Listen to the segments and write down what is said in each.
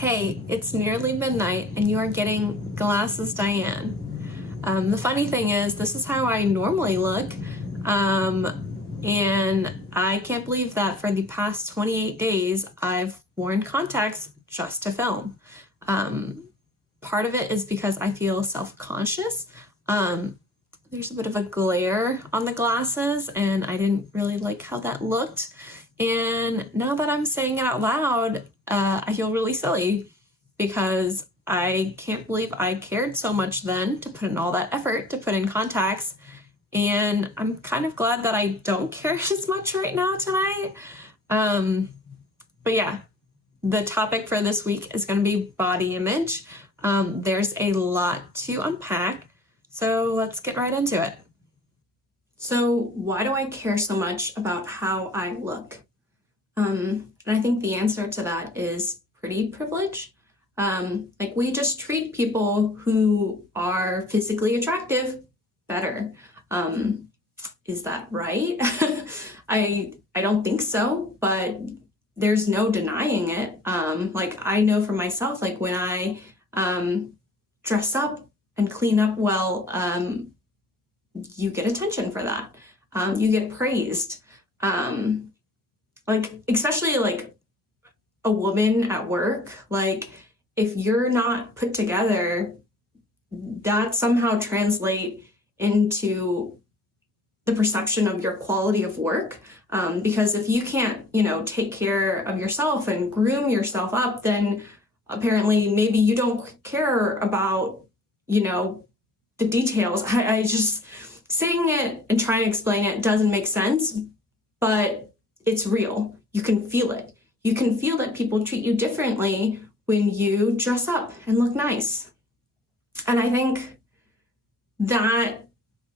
Hey, it's nearly midnight and you are getting Glasses Diane. The funny thing is, this is how I normally look, and I can't believe that for the past 28 days I've worn contacts just to film. Part of it is because I feel self-conscious. There's a bit of a glare on the glasses and I didn't really like how that looked. And now that I'm saying it out loud, I feel really silly because I can't believe I cared so much then to put in all that effort to put in contacts. And I'm kind of glad that I don't care as much right now tonight. But yeah, the topic for this week is going to be body image. There's a lot to unpack, so let's get right into it. So why do I care so much about how I look? And I think the answer to that is pretty privilege. Like we just treat people who are physically attractive better. Is that right? I don't think so, but there's no denying it. Like I know for myself, like when I dress up and clean up well, you get attention for that. You get praised. Like especially like a woman at work, like if you're not put together, that somehow translate into the perception of your quality of work. Because if you can't, take care of yourself and groom yourself up, then apparently maybe you don't care about, the details. I just saying it and trying to explain it doesn't make sense, but it's real. You can feel it. You can feel that people treat you differently when you dress up and look nice. And I think that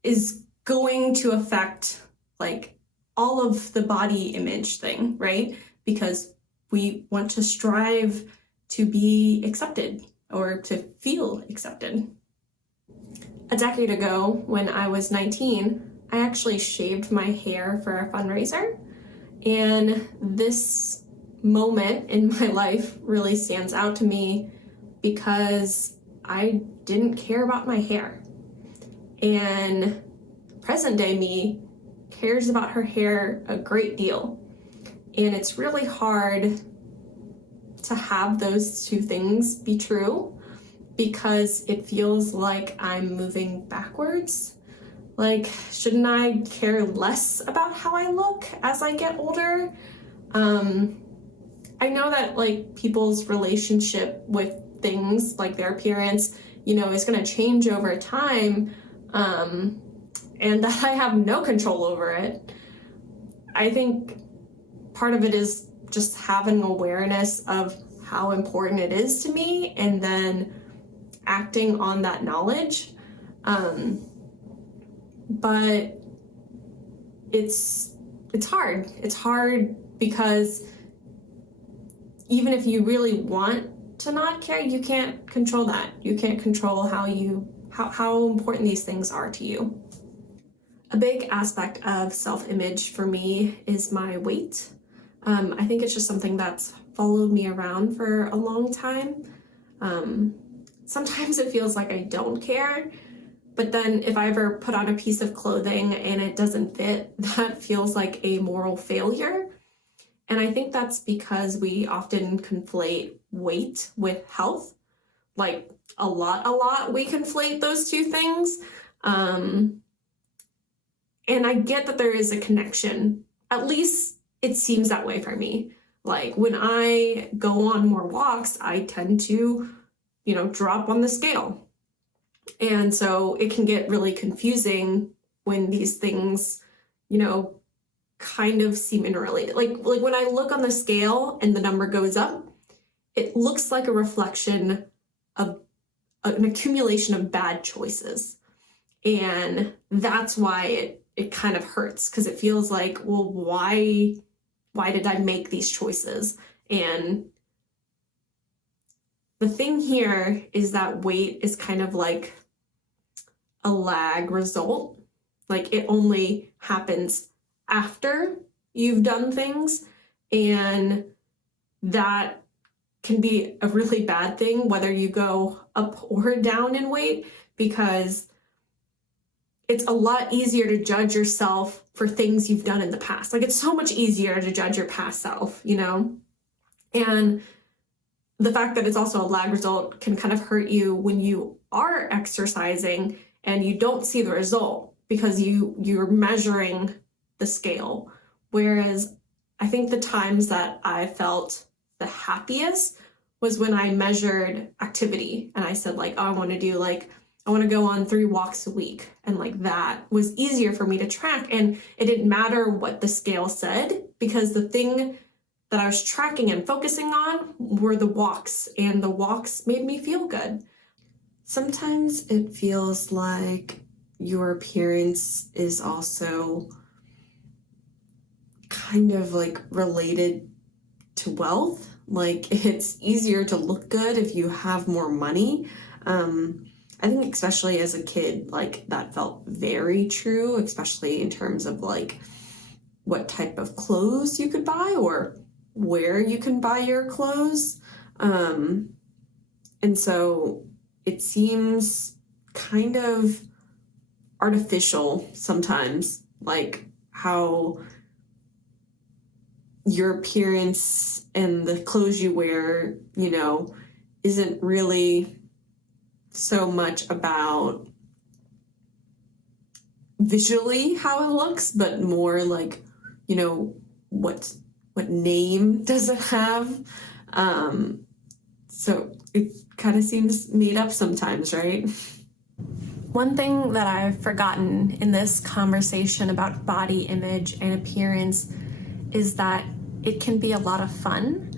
is going to affect like all of the body image thing, right? Because we want to strive to be accepted or to feel accepted. A decade ago, when I was 19, I actually shaved my hair for a fundraiser. And this moment in my life really stands out to me because I didn't care about my hair. And present day me cares about her hair a great deal. And it's really hard to have those two things be true because it feels like I'm moving backwards. Like, shouldn't I care less about how I look as I get older? I know that like people's relationship with things like their appearance, is going to change over time, and that I have no control over it. I think part of it is just having awareness of how important it is to me and then acting on that knowledge. But it's hard. It's hard because even if you really want to not care, you can't control that. You can't control how important these things are to you. A big aspect of self-image for me is my weight. I think it's just something that's followed me around for a long time. Sometimes it feels like I don't care, but then if I ever put on a piece of clothing and it doesn't fit, that feels like a moral failure. And I think that's because we often conflate weight with health. Like a lot, we conflate those two things. And I get that there is a connection. At least it seems that way for me. Like when I go on more walks, I tend to, drop on the scale. And so it can get really confusing when these things, kind of seem interrelated. Like when I look on the scale and the number goes up, it looks like a reflection of an accumulation of bad choices. And that's why it kind of hurts, because it feels like, well, why did I make these choices? And the thing here is that weight is kind of like a lag result. Like it only happens after you've done things, and that can be a really bad thing, whether you go up or down in weight, because it's a lot easier to judge yourself for things you've done in the past. Like, it's so much easier to judge your past self, you know? And the fact that it's also a lag result can kind of hurt you when you are exercising and you don't see the result because you're measuring the scale. Whereas I think the times that I felt the happiest was when I measured activity and I said, like, oh, I want to go on 3 walks a week. And like, that was easier for me to track. And it didn't matter what the scale said, because the thing that I was tracking and focusing on were the walks, and the walks made me feel good. Sometimes it feels like your appearance is also kind of like related to wealth. Like, it's easier to look good if you have more money. I think especially as a kid, like, that felt very true, especially in terms of like what type of clothes you could buy or where you can buy your clothes. And so it seems kind of artificial sometimes, like how your appearance and the clothes you wear, you know, isn't really so much about visually how it looks, but more like, you know, what name does it have? So it kind of seems made up sometimes, right? One thing that I've forgotten in this conversation about body image and appearance is that it can be a lot of fun.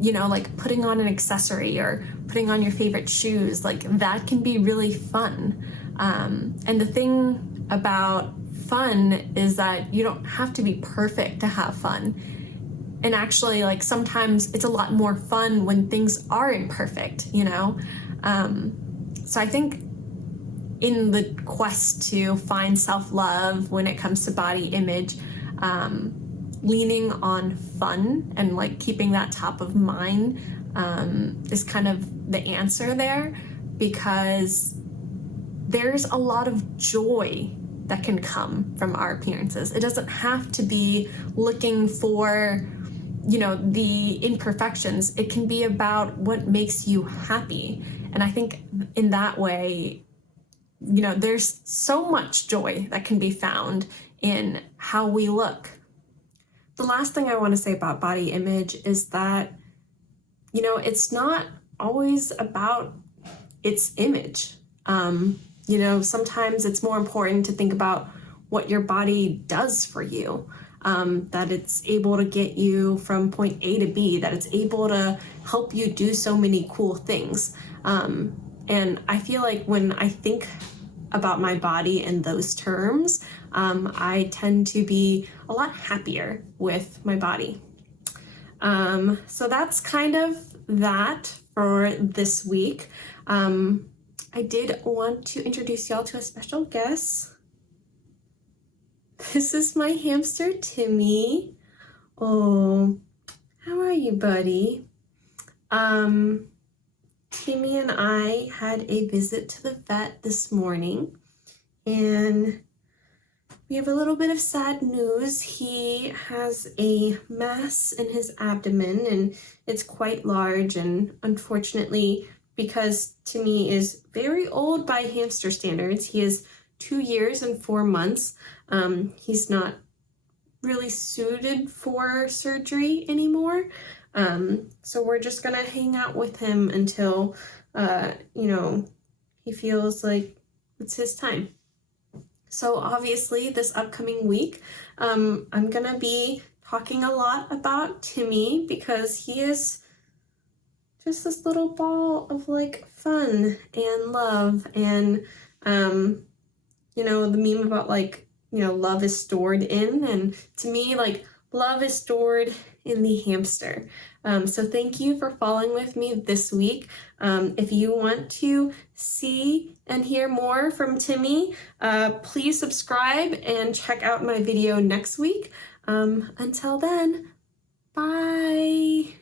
You know, like putting on an accessory or putting on your favorite shoes, like that can be really fun. And the thing about fun is that you don't have to be perfect to have fun. And actually, like, sometimes it's a lot more fun when things are imperfect, you know? So I think in the quest to find self-love when it comes to body image, leaning on fun and like keeping that top of mind is kind of the answer there, because there's a lot of joy that can come from our appearances. It doesn't have to be looking for, you know, the imperfections. It can be about what makes you happy. And I think in that way, you know, there's so much joy that can be found in how we look. The last thing I want to say about body image is that, you know, it's not always about its image. You know, sometimes it's more important to think about what your body does for you, that it's able to get you from point A to B, that it's able to help you do so many cool things. And I feel like when I think about my body in those terms, I tend to be a lot happier with my body. So that's kind of that for this week. I did want to introduce y'all to a special guest. This is my hamster, Timmy. Oh, how are you, buddy? Timmy and I had a visit to the vet this morning, and we have a little bit of sad news. He has a mass in his abdomen, and it's quite large, and unfortunately, because Timmy is very old by hamster standards, he is 2 years and 4 months, he's not really suited for surgery anymore. So we're just gonna hang out with him until, you know, he feels like it's his time. So obviously this upcoming week, I'm gonna be talking a lot about Timmy, because he is just this little ball of like fun and love. And, you know, the meme about like, you know, love is stored in, and to me, like, love is stored in the hamster. So thank you for following with me this week. If you want to see and hear more from Timmy, please subscribe and check out my video next week. Until then, bye.